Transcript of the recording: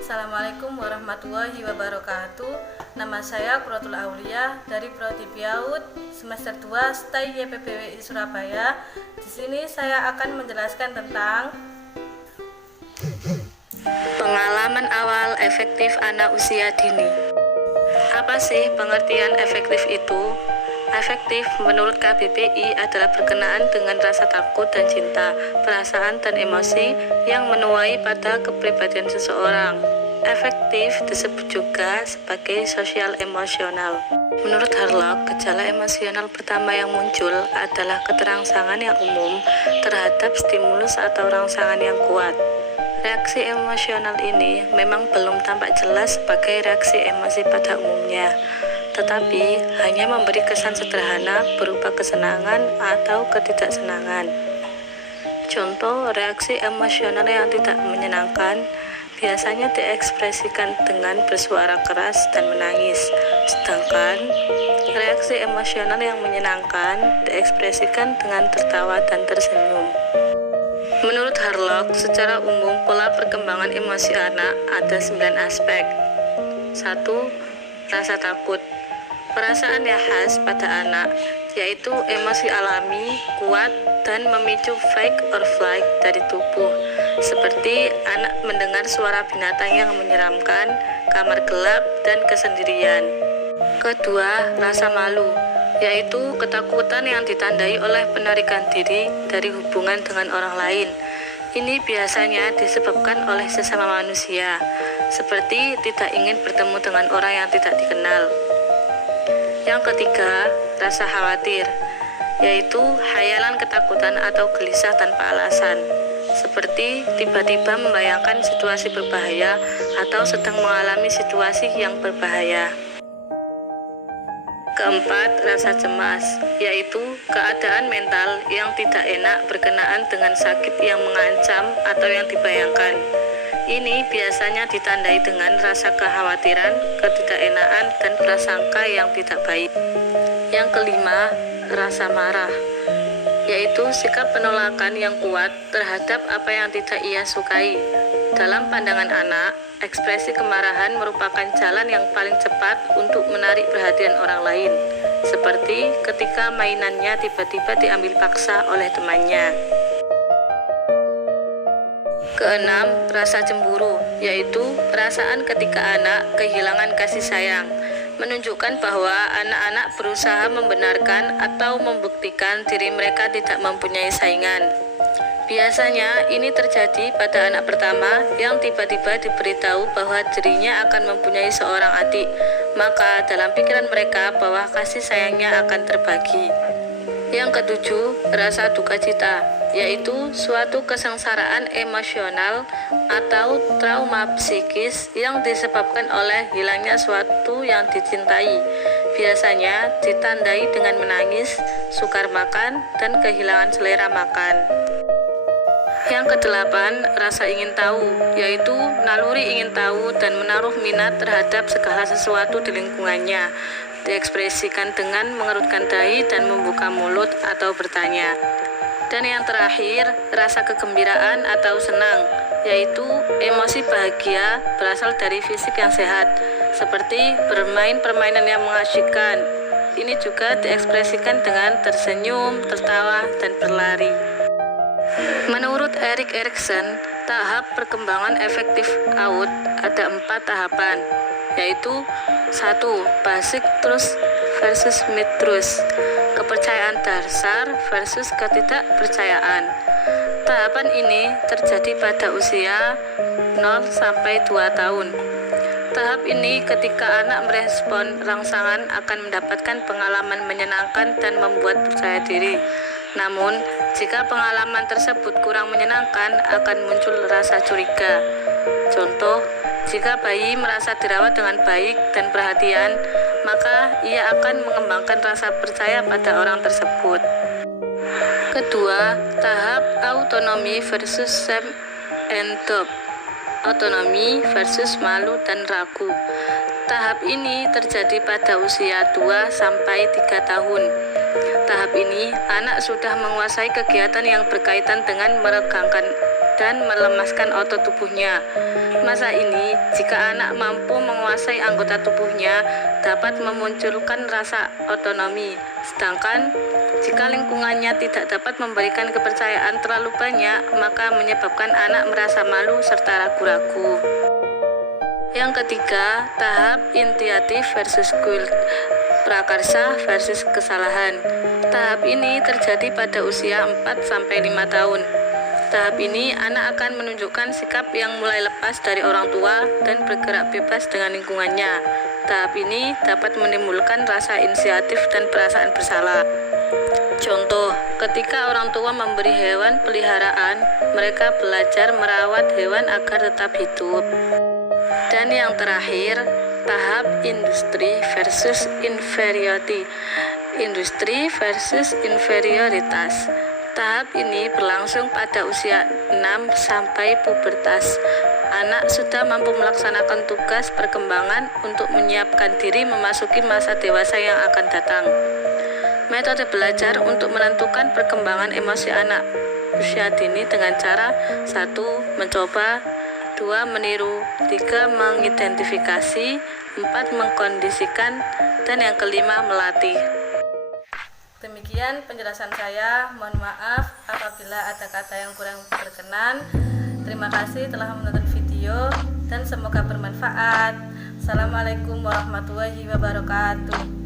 Assalamualaikum warahmatullahi wabarakatuh. Nama saya Quratul Aulia dari Prodi PAUD semester 2 STAI YPBWI Surabaya. Di sini saya akan menjelaskan tentang pengalaman awal efektif anak usia dini. Apa sih pengertian efektif itu? Efektif menurut KBBI adalah berkenaan dengan rasa takut dan cinta, perasaan dan emosi yang menuai pada kepribadian seseorang. Efektif disebut juga sebagai sosial emosional. Menurut Harlock, gejala emosional pertama yang muncul adalah keterangsangan yang umum terhadap stimulus atau rangsangan yang kuat. Reaksi emosional ini memang belum tampak jelas sebagai reaksi emosi pada umumnya, tetapi hanya memberi kesan sederhana berupa kesenangan atau ketidaksenangan. Contoh reaksi emosional yang tidak menyenangkan biasanya diekspresikan dengan bersuara keras dan menangis, sedangkan reaksi emosional yang menyenangkan diekspresikan dengan tertawa dan tersenyum. Menurut Harlock, secara umum pola perkembangan emosi anak ada 9 aspek. 1. Rasa takut. Perasaan yang khas pada anak, yaitu emosi alami, kuat, dan memicu fight or flight dari tubuh, seperti anak mendengar suara binatang yang menyeramkan, kamar gelap, dan kesendirian. Kedua, rasa malu, yaitu ketakutan yang ditandai oleh penarikan diri dari hubungan dengan orang lain. Ini biasanya disebabkan oleh sesama manusia, seperti tidak ingin bertemu dengan orang yang tidak dikenal. Yang ketiga, rasa khawatir, yaitu hayalan ketakutan atau gelisah tanpa alasan, seperti tiba-tiba membayangkan situasi berbahaya atau sedang mengalami situasi yang berbahaya. Keempat, rasa cemas, yaitu keadaan mental yang tidak enak berkenaan dengan sakit yang mengancam atau yang dibayangkan. Ini biasanya ditandai dengan rasa kekhawatiran, ketidakenaan, dan prasangka yang tidak baik. Yang kelima, rasa marah, yaitu sikap penolakan yang kuat terhadap apa yang tidak ia sukai. Dalam pandangan anak, ekspresi kemarahan merupakan jalan yang paling cepat untuk menarik perhatian orang lain, seperti ketika mainannya tiba-tiba diambil paksa oleh temannya. Keenam, rasa cemburu, yaitu perasaan ketika anak kehilangan kasih sayang, menunjukkan bahwa anak-anak berusaha membenarkan atau membuktikan diri mereka tidak mempunyai saingan. Biasanya ini terjadi pada anak pertama yang tiba-tiba diberitahu bahwa dirinya akan mempunyai seorang adik, maka dalam pikiran mereka bahwa kasih sayangnya akan terbagi. Yang ketujuh, rasa duka cita, yaitu suatu kesengsaraan emosional atau trauma psikis yang disebabkan oleh hilangnya suatu yang dicintai. Biasanya ditandai dengan menangis, sukar makan, dan kehilangan selera makan. Yang kedelapan, rasa ingin tahu, yaitu naluri ingin tahu dan menaruh minat terhadap segala sesuatu di lingkungannya. Diekspresikan dengan mengerutkan dahi dan membuka mulut atau bertanya. Dan yang terakhir, rasa kegembiraan atau senang, yaitu emosi bahagia berasal dari fisik yang sehat, seperti bermain permainan yang mengasyikkan. Ini juga diekspresikan dengan tersenyum, tertawa, dan berlari. Menurut Erik Erikson, tahap perkembangan efektif AUD ada 4 tahapan, yaitu 1. Basic trust versus mistrust, kepercayaan dasar versus ketidakpercayaan. Tahapan ini terjadi pada usia 0-2 tahun. Tahap ini ketika anak merespon rangsangan akan mendapatkan pengalaman menyenangkan dan membuat percaya diri. Namun, jika pengalaman tersebut kurang menyenangkan, akan muncul rasa curiga. Contoh, jika bayi merasa dirawat dengan baik dan perhatian, maka ia akan mengembangkan rasa percaya pada orang tersebut. Kedua, tahap autonomi versus shame and doubt. Autonomi versus malu dan ragu. Tahap ini terjadi pada usia 2-3 tahun. Tahap ini, anak sudah menguasai kegiatan yang berkaitan dengan meregangkan dan melemaskan otot tubuhnya. Masa ini, jika anak mampu menguasai anggota tubuhnya, dapat memunculkan rasa otonomi. Sedangkan jika lingkungannya tidak dapat memberikan kepercayaan terlalu banyak, maka menyebabkan anak merasa malu serta ragu-ragu. Yang ketiga, tahap initiatif versus guilt, prakarsa versus kesalahan. Tahap ini terjadi pada usia 4-5 tahun. Tahap ini anak akan menunjukkan sikap yang mulai lepas dari orang tua dan bergerak bebas dengan lingkungannya. Tahap ini dapat menimbulkan rasa inisiatif dan perasaan bersalah. Contoh, ketika orang tua memberi hewan peliharaan, mereka belajar merawat hewan agar tetap hidup. Dan yang terakhir, tahap industri versus inferiority. Industri versus inferioritas. Tahap ini berlangsung pada usia 6 sampai pubertas. Anak sudah mampu melaksanakan tugas perkembangan untuk menyiapkan diri memasuki masa dewasa yang akan datang. Metode belajar untuk menentukan perkembangan emosi anak usia dini dengan cara 1. Mencoba, 2. Meniru, 3. Mengidentifikasi, 4. Mengkondisikan, dan yang kelima melatih. Demikian penjelasan saya. Mohon maaf apabila ada kata yang kurang berkenan. Terima kasih telah menonton video dan semoga bermanfaat. Assalamualaikum warahmatullahi wabarakatuh.